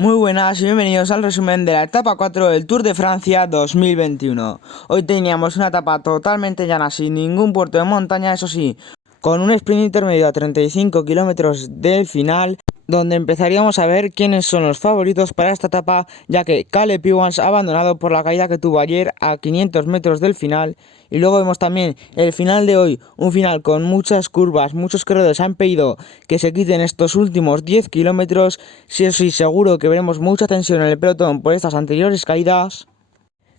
Muy buenas y bienvenidos al resumen de la etapa 4 del Tour de Francia 2021. Hoy teníamos una etapa totalmente llana, sin ningún puerto de montaña, eso sí, con un sprint intermedio a 35 kilómetros del final, donde empezaríamos a ver quiénes son los favoritos para esta etapa, ya que Caleb Ewan ha abandonado por la caída que tuvo ayer a 500 metros del final. Y luego vemos también el final de hoy, un final con muchas curvas, muchos corredores han pedido que se quiten estos últimos 10 kilómetros. Sí, sí, seguro que veremos mucha tensión en el pelotón por estas anteriores caídas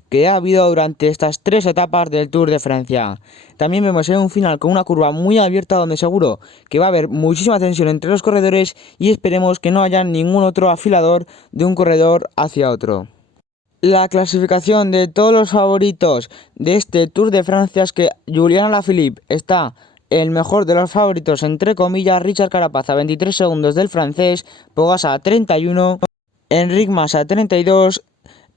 que ha habido durante estas tres etapas del Tour de Francia. También vemos un final con una curva muy abierta donde seguro que va a haber muchísima tensión entre los corredores y esperemos que no haya ningún otro afilador de un corredor hacia otro. La clasificación de todos los favoritos de este Tour de Francia es que Julian Alaphilippe está el mejor de los favoritos, entre comillas. Richard Carapaz a 23 segundos del francés, Pogačar a 31, Enric Mas a 32,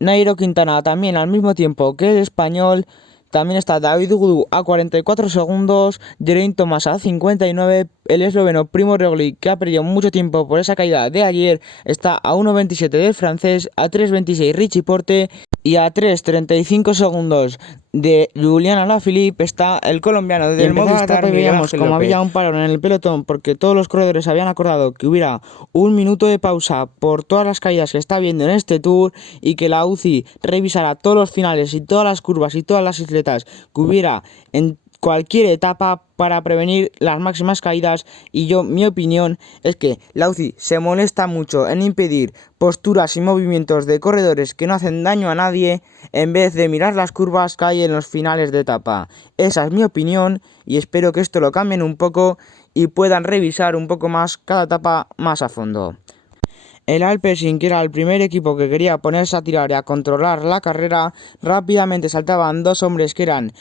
Nairo Quintana también al mismo tiempo que el español. También está David Gaudu a 44 segundos, Geraint Thomas a 59, el esloveno Primož Roglič, que ha perdido mucho tiempo por esa caída de ayer, está a 1.27 del francés, a 3.26 Richie Porte y a 3.35 segundos de Julian Alaphilippe está el colombiano del Movistar. Veíamos como había un parón en el pelotón porque todos los corredores habían acordado que hubiera un minuto de pausa por todas las caídas que está viendo en este Tour y que la UCI revisara todos los finales y todas las curvas y todas las isletas que hubiera en cualquier etapa para prevenir las máximas caídas. Y mi opinión es que la UCI se molesta mucho en impedir posturas y movimientos de corredores que no hacen daño a nadie en vez de mirar las curvas que hay en los finales de etapa. Esa es mi opinión y espero que esto lo cambien un poco y puedan revisar un poco más cada etapa más a fondo. El Alpecin, que era el primer equipo que quería ponerse a tirar y a controlar la carrera, rápidamente saltaban dos hombres que eran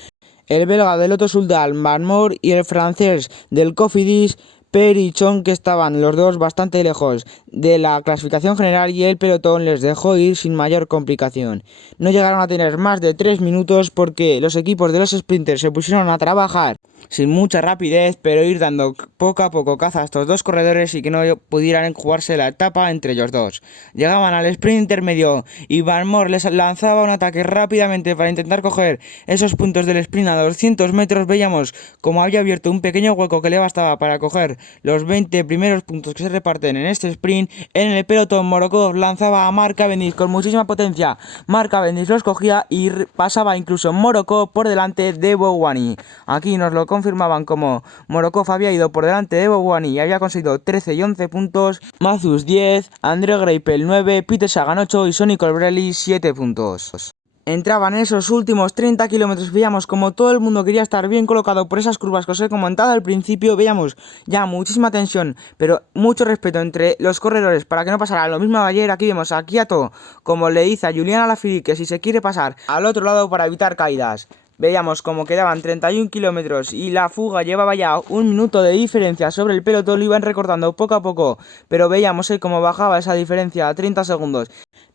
el belga del Lotto Soudal, Van y el francés del Cofidis, Perichon, que estaban los dos bastante lejos de la clasificación general y el pelotón les dejó ir sin mayor complicación. No llegaron a tener más de 3 minutos porque los equipos de los sprinters se pusieron a trabajar sin mucha rapidez, pero ir dando poco a poco caza a estos dos corredores y que no pudieran jugarse la etapa entre ellos dos. Llegaban al sprint intermedio y Van les lanzaba un ataque rápidamente para intentar coger esos puntos del sprint a 200 metros. Veíamos como había abierto un pequeño hueco que le bastaba para coger los 20 primeros puntos que se reparten en este sprint. En el pelotón, Morokov lanzaba a Mark Cavendish con muchísima potencia. Mark Cavendish los cogía y pasaba incluso Morokov por delante de Bouhanni. Aquí nos lo confirmaban como Morokov había ido por delante de Bouhanni y había conseguido 13 y 11 puntos, Matthews 10, André Greipel 9, Peter Sagan 8 y Sonny Colbrelli 7 puntos. Entraban esos últimos 30 kilómetros, veíamos como todo el mundo quería estar bien colocado por esas curvas que os he comentado al principio. Veíamos ya muchísima tensión, pero mucho respeto entre los corredores para que no pasara lo mismo de ayer. Aquí vemos a Quieto como le dice a Julian Alaphilippe que si se quiere pasar al otro lado para evitar caídas. Veíamos como quedaban 31 kilómetros y la fuga llevaba ya un minuto de diferencia sobre el pelotón. Lo iban recortando poco a poco, pero veíamos cómo bajaba esa diferencia a 30 segundos.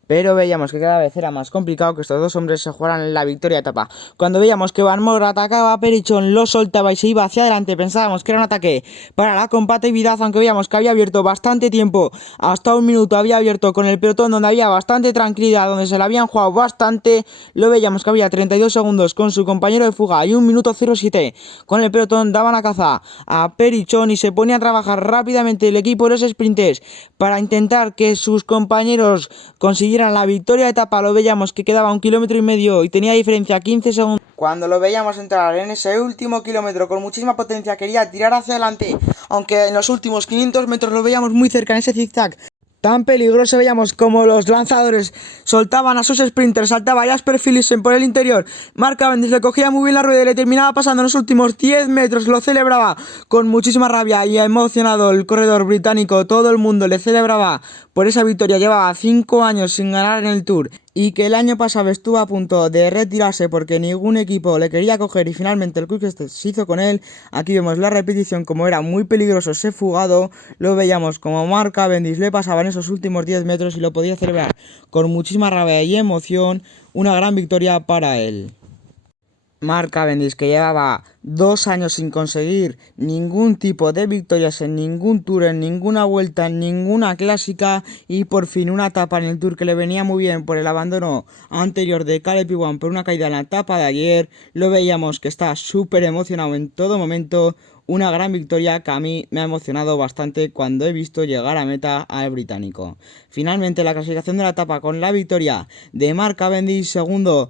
Pero veíamos que cada vez era más complicado que estos dos hombres se jugaran la victoria de etapa. Cuando veíamos que Van atacaba a Perichon, lo soltaba y se iba hacia adelante, pensábamos que era un ataque para la compatibilidad, aunque veíamos que había abierto bastante tiempo, hasta un minuto había abierto con el pelotón donde había bastante tranquilidad, donde se la habían jugado bastante. Lo veíamos que había 32 segundos con su compañero de fuga y 1 minuto 07 con el pelotón. Daban a caza a Perichon y se ponía a trabajar rápidamente el equipo de los sprinters para intentar que sus compañeros consiguieran la victoria de etapa. Lo veíamos que quedaba 1,5 kilómetros y tenía diferencia 15 segundos. Cuando lo veíamos entrar en ese último kilómetro con muchísima potencia, quería tirar hacia adelante, aunque en los últimos 500 metros lo veíamos muy cerca en ese zigzag tan peligroso. Veíamos como los lanzadores soltaban a sus sprinters, saltaba Jasper Philipsen por el interior, Mark Cavendish le cogía muy bien la rueda y le terminaba pasando en los últimos 10 metros, lo celebraba con muchísima rabia y emocionado el corredor británico. Todo el mundo le celebraba por esa victoria. Llevaba 5 años sin ganar en el Tour y que el año pasado estuvo a punto de retirarse porque ningún equipo le quería coger y finalmente el Quick-Step se hizo con él. Aquí vemos la repetición, como era muy peligroso ese fugado. Lo veíamos como Mark Cavendish le pasaba en esos últimos 10 metros y lo podía celebrar con muchísima rabia y emoción. Una gran victoria para él. Mark Cavendish, que llevaba 2 años sin conseguir ningún tipo de victorias en ningún tour, en ninguna vuelta, en ninguna clásica, y por fin una etapa en el tour que le venía muy bien por el abandono anterior de Caleb Ewan por una caída en la etapa de ayer. Lo veíamos que está súper emocionado en todo momento. Una gran victoria que a mí me ha emocionado bastante cuando he visto llegar a meta al británico. Finalmente la clasificación de la etapa con la victoria de Mark Cavendish, segundo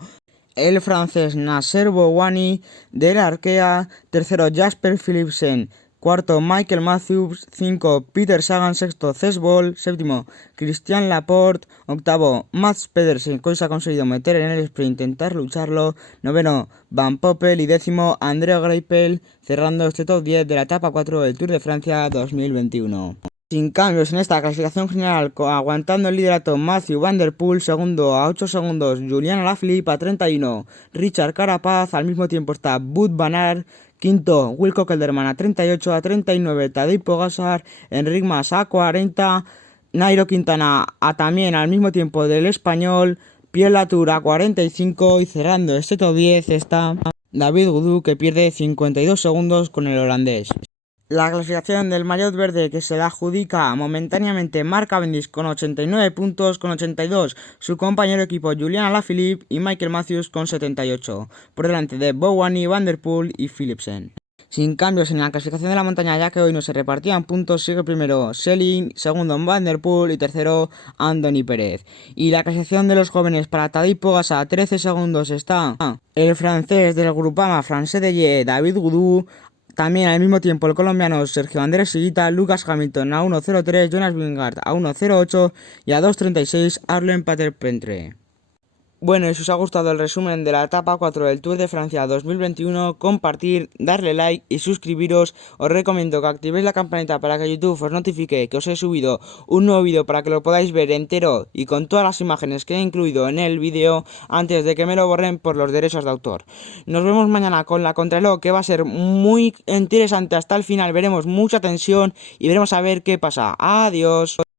el francés Nasser Bouhanni del Arkea, tercero Jasper Philipsen, cuarto Michael Matthews, quinto Peter Sagan, sexto Cesc Bol, séptimo Christian Laporte, octavo Mads Pedersen, que hoy se ha conseguido meter en el sprint, intentar lucharlo, noveno Van Poppel y décimo André Greipel, cerrando este top 10 de la etapa 4 del Tour de Francia 2021. Sin cambios en esta clasificación general, aguantando el liderato Mathieu van der Poel, segundo a 8 segundos, Julian Alaphilippe a 31, Richard Carapaz, al mismo tiempo está Wout van Aert, quinto Wilco Kelderman a 38, a 39 Tadej Pogačar, Enric Mas a 40, Nairo Quintana a también al mismo tiempo del español, Pierre Latour a 45 y cerrando este top 10 está David Gaudu, que pierde 52 segundos con el holandés. La clasificación del maillot verde, que se la adjudica momentáneamente Mark Cavendish con 89 puntos, con 82 su compañero de equipo Julian Alaphilippe y Michael Matthews con 78, por delante de Bouhanni, Van der Poel y Philipsen. Sin cambios en la clasificación de la montaña, ya que hoy no se repartían puntos, sigue primero Schelling, segundo Van der Poel y tercero Anthony Pérez. Y la clasificación de los jóvenes para Tadej Pogačar a 13 segundos está el francés del Groupama Français de David Gaudu. También al mismo tiempo el colombiano Sergio Andrés Higuita, Lucas Hamilton a 1.03, Jonas Vingegaard a 1.08 y a 2.36 Arlen Pater-Pentre. Bueno, y si os ha gustado el resumen de la etapa 4 del Tour de Francia 2021, compartir, darle like y suscribiros. Os recomiendo que activéis la campanita para que YouTube os notifique que os he subido un nuevo vídeo para que lo podáis ver entero y con todas las imágenes que he incluido en el vídeo antes de que me lo borren por los derechos de autor. Nos vemos mañana con la contrarreloj, que va a ser muy interesante hasta el final. Veremos mucha tensión y veremos a ver qué pasa. Adiós.